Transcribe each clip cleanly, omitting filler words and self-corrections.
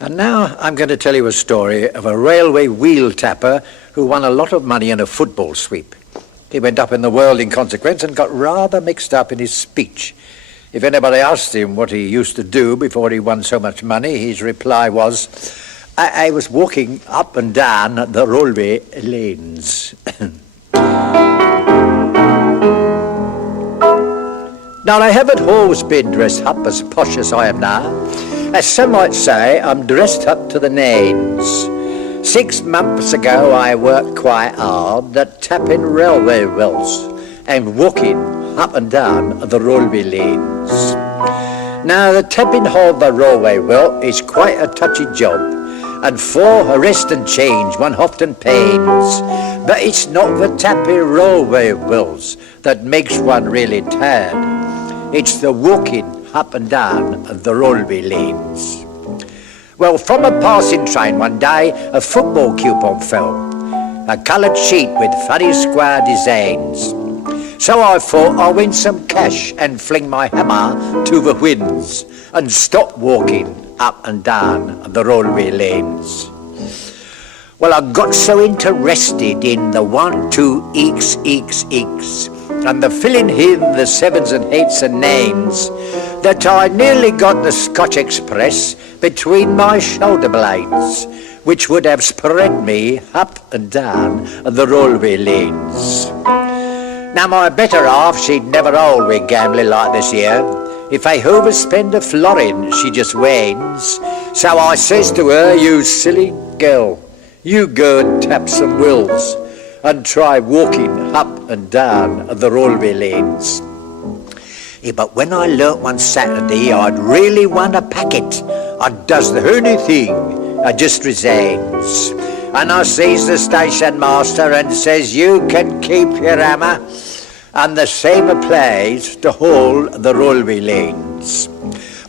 And now I'm going to tell you a story of a railway wheel tapper who won a lot of money in a football sweep. He went up in the world in consequence and got rather mixed up in his speech. If anybody asked him what he used to do before he won so much money, his reply was, I was walking up and down the railway lanes. Now, I haven't always been dressed up as posh as I am now. As some might say, I'm dressed up to the nines. 6 months ago, I worked quite hard at tapping railway wheels and walking up and down the railway lanes. Now, the tapping of the railway wheel is quite a touchy job, and for a rest and change one often pains. But it's not the tapping railway wheels that makes one really tired. It's the walking up and down the railway lanes. Well, from a passing train one day, a football coupon fell, a coloured sheet with funny square designs. So I thought I'd win some cash and fling my hammer to the winds and stop walking up and down the railway lanes. Well, I got so interested in the 1, 2, X, and the filling in the 7s and 8s and 9s that I nearly got the Scotch Express between my shoulder blades, which would have spread me up and down the railway lanes. Now, my better half, she'd never hold with gambling like this here. If I overspend a florin, she just wanes. So I says to her, you silly girl, you go and tap some wills and try walking up and down the railway lanes. Yeah, but when I learnt one Saturday I'd really won a packet, I does the only thing, I just resigns. And I sees the station master and says, you can keep your hammer. And the same applies to all the railway lanes.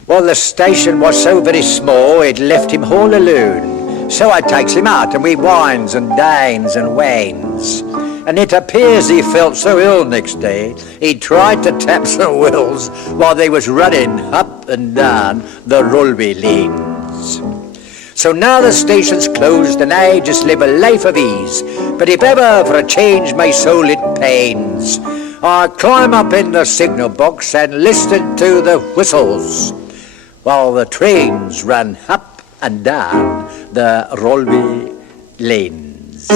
Well, the station was so very small, it left him all alone. So I takes him out and we wines and dines and wanes. And it appears he felt so ill next day, he tried to tap some wills while they was running up and down the railway lanes. So now the station's closed and I just live a life of ease. But if ever for a change my soul it pains, I climb up in the signal box and listen to the whistles while the trains run up and down the railway lanes.